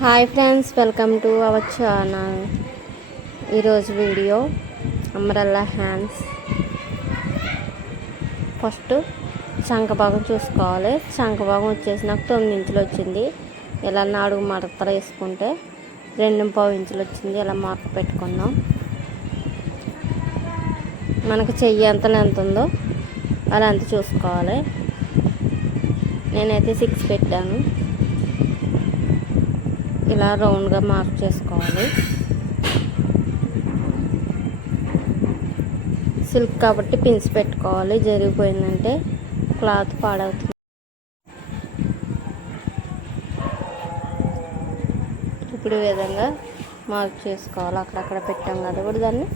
Hi friends welcome to our channel. ఈరోజు video అమరల్లా hands. First చంకభాగం చూసుకోవాలి. శంఖభాగం వచ్చేసి నాకు తొమ్మిది ఇంచులు వచ్చింది. ఇలా నాలుగు మడతలు వేసుకుంటే రెండు పావు ఇంచులు వచ్చింది. ఇలా మార్క్ పెట్టుకుందాం మనకు చెయ్యి ఎంత ఎంత ఉందో అలా అంత చూసుకోవాలి. నేనైతే సిక్స్ పెట్టాను. ఇలా రౌండ్గా మార్క్ చేసుకోవాలి. సిల్క్ కాబట్టి పిన్స్ పెట్టుకోవాలి. జరిగిపోయిందంటే క్లాత్ పాడవుతుంది. ఇప్పుడు విధంగా మార్క్ చేసుకోవాలి. అక్కడక్కడ పెట్టాం కదా కూడా దాన్ని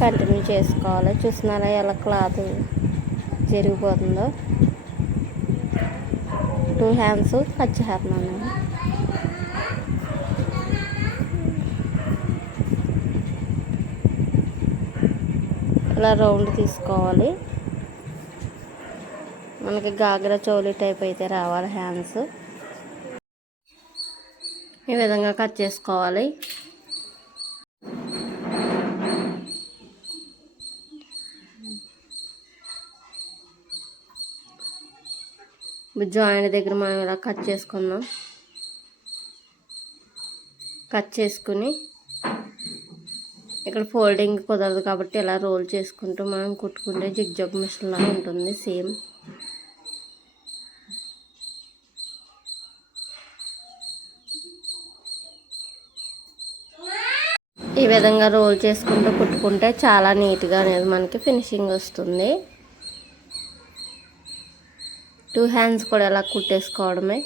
కంటిన్యూ చేసుకోవాలి. చూస్తున్నారా ఎలా క్లాత్ జరిగిపోతుందో. టూ హ్యాండ్స్ కట్ చేస్తున్నాను ఇలా రౌండ్ తీసుకోవాలి. మనకి గాగ్రా చోలీ టైప్ అయితే రావాలి హ్యాండ్స్. ఈ విధంగా కట్ చేసుకోవాలి. జాయింట్ దగ్గర మనం ఇలా కట్ చేసుకుందాం. కట్ చేసుకుని ఇక్కడ ఫోల్డింగ్ కుదరదు కాబట్టి ఇలా రోల్ చేసుకుంటూ మనం కుట్టుకుంటే జిగ్ జగ్ మిషన్ ఉంటుంది సేమ్. ఈ విధంగా రోల్ చేసుకుంటూ కుట్టుకుంటే చాలా నీట్గా అనేది మనకి ఫినిషింగ్ వస్తుంది. టూ హ్యాండ్స్ కూడా ఇలా కుట్టేసుకోవడమే.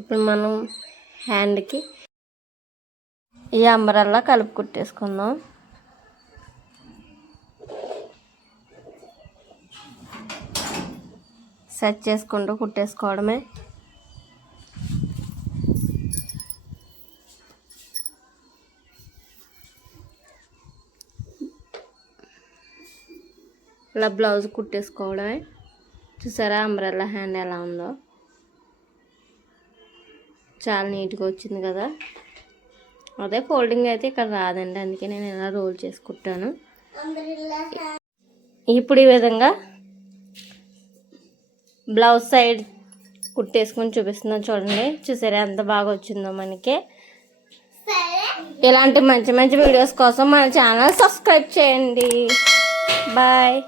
ఇప్పుడు మనం హ్యాండ్కి ఈ అంబరల్లా కలుపు కుట్టేసుకుందాం. సెట్ చేసుకుంటూ కుట్టేసుకోవడమే. ఇలా బ్లౌజ్ కుట్టేసుకోవడమే. చూసారా అంబ్రెల్లా హ్యాండ్ ఎలా ఉందో. చాలా నీట్గా వచ్చింది కదా. అదే ఫోల్డింగ్ అయితే ఇక్కడ రాదండి. అందుకే నేను ఇలా రోల్ చేసుకుంటాను. ఇప్పుడు ఈ విధంగా బ్లౌజ్ సైడ్ కుట్టేసుకొని చూపిస్తున్నాను చూడండి. చూసారా ఎంత బాగా వచ్చిందో మనకి. ఇలాంటి మంచి మంచి వీడియోస్ కోసం మన ఛానల్ సబ్స్క్రైబ్ చేయండి. బాయ్.